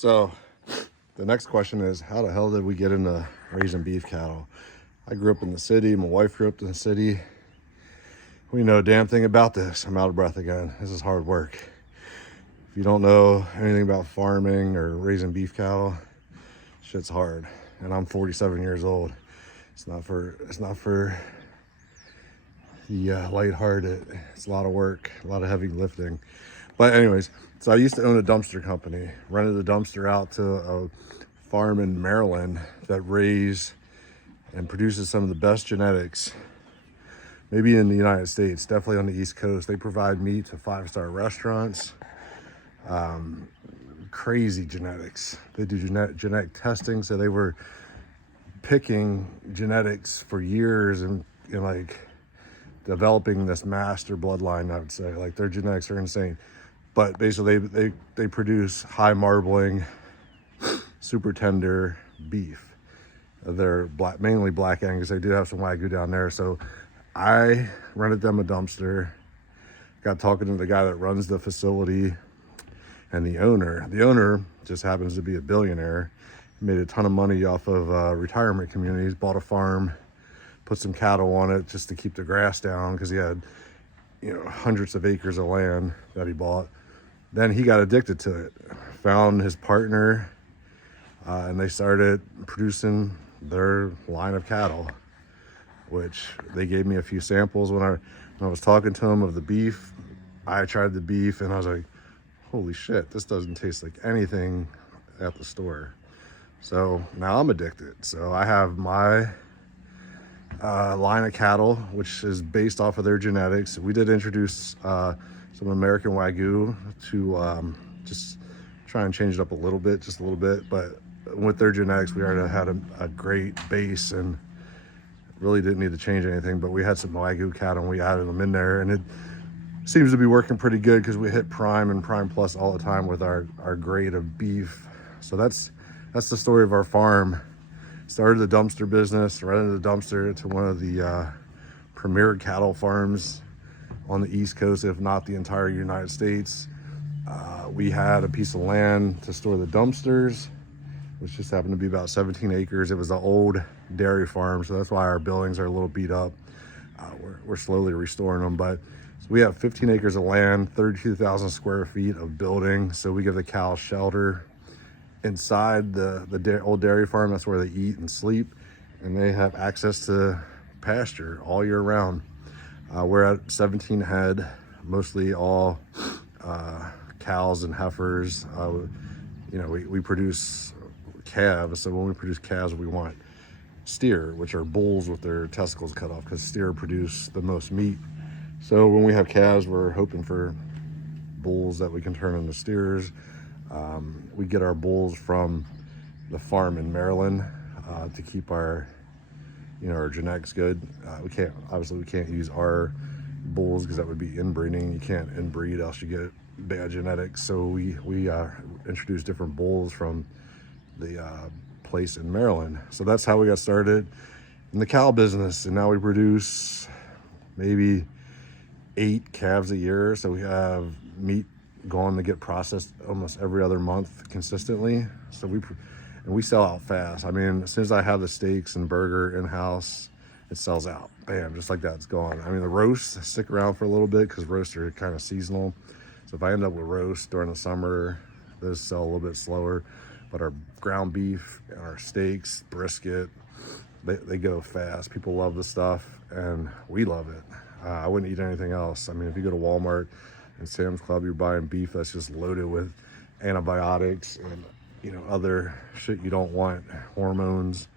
So the next question is, how the hell did we get into raising beef cattle? I grew up in the city. My wife grew up in the city. We know a damn thing about this. I'm out of breath again. This is hard work. If you don't know anything about farming or raising beef cattle, shit's hard. And I'm 47 years old. It's not for the lighthearted. It's a lot of work, a lot of heavy lifting. But anyways, so I used to own a dumpster company. Rented the dumpster out to a farm in Maryland that raise and produces some of the best genetics, maybe in the United States, definitely on the East Coast. They provide meat to 5-star restaurants. Crazy genetics. They do genetic testing, so they were picking genetics for years and like developing this master bloodline. I would say, like, their genetics are insane. But basically, they produce high marbling, super tender beef. They're mainly black Angus. They do have some Wagyu down there. So I rented them a dumpster, got talking to the guy that runs the facility and the owner. The owner just happens to be a billionaire. He made a ton of money off of retirement communities, bought a farm, put some cattle on it just to keep the grass down because he had, hundreds of acres of land that he bought. Then he got addicted to it, found his partner, and they started producing their line of cattle, which they gave me a few samples when I was talking to him of the beef. I tried the beef and I was like, holy shit, this doesn't taste like anything at the store. So now I'm addicted. So I have my line of cattle, which is based off of their genetics. We did introduce some American Wagyu to just try and change it up just a little bit. But with their genetics, we already had a great base and really didn't need to change anything. But we had some Wagyu cattle and we added them in there, and it seems to be working pretty good because we hit prime and prime plus all the time with our grade of beef. So that's the story of our farm. Started the dumpster business, rented the dumpster to one of the premier cattle farms on the East Coast, if not the entire United States. We had a piece of land to store the dumpsters, which just happened to be about 17 acres. It was an old dairy farm, so that's why our buildings are a little beat up. We're slowly restoring them, but so we have 15 acres of land, 32,000 square feet of building. So we give the cows shelter inside the old dairy farm. That's where they eat and sleep, and they have access to pasture all year round. We're at 17 head, mostly all cows and heifers. We produce calves, so when we produce calves, we want steer, which are bulls with their testicles cut off, because steer produce the most meat. So when we have calves, we're hoping for bulls that we can turn into steers. We get our bulls from the farm in Maryland to keep our genetics good. We can't use our bulls because that would be inbreeding. You can't inbreed, else you get bad genetics. So we introduce different bulls from the place in Maryland. So that's how we got started in the cow business, and now we produce maybe 8 calves a year. So we have meat going to get processed almost every other month consistently. So we sell out fast. I mean, as soon as I have the steaks and burger in-house, it sells out. Bam, just like that, it's gone. I mean, the roasts stick around for a little bit because roasts are kind of seasonal. So if I end up with roasts during the summer, those sell a little bit slower. But our ground beef and our steaks, brisket, they go fast. People love the stuff, and we love it. I wouldn't eat anything else. I mean, if you go to Walmart and Sam's Club, you're buying beef that's just loaded with antibiotics and other shit you don't want, hormones,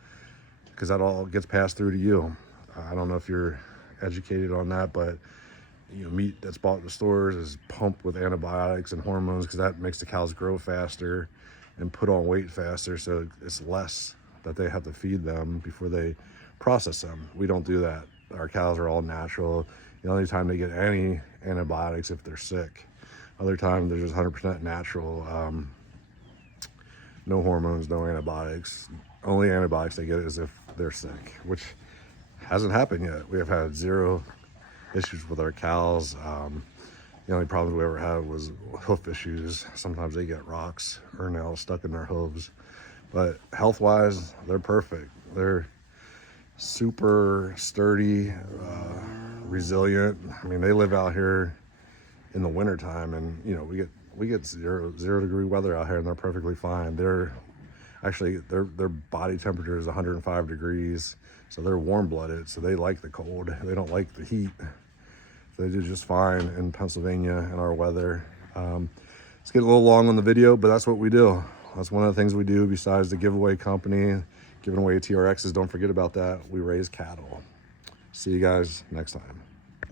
because that all gets passed through to you. I don't know if you're educated on that, but meat that's bought in the stores is pumped with antibiotics and hormones because that makes the cows grow faster and put on weight faster, so it's less that they have to feed them before they process them. We don't do that. Our cows are all natural. The only time they get any antibiotics if they're sick. Other time they're just 100% natural. No hormones, no antibiotics. Only antibiotics they get is if they're sick, which hasn't happened yet. We have had 0 issues with our cows. The only problems we ever had was hoof issues. Sometimes they get rocks or nails stuck in their hooves. But health-wise, they're perfect. They're super sturdy, resilient. I mean, they live out here in the wintertime, and you know, we get zero degree weather out here, and they're perfectly fine. They're actually their body temperature is 105 degrees, so they're warm-blooded. So they like the cold. They don't like the heat. So they do just fine in Pennsylvania in our weather. It's getting a little long on the video, but that's what we do. That's one of the things we do besides the giveaway company, giving away TRXs. Don't forget about that. We raise cattle. See you guys next time.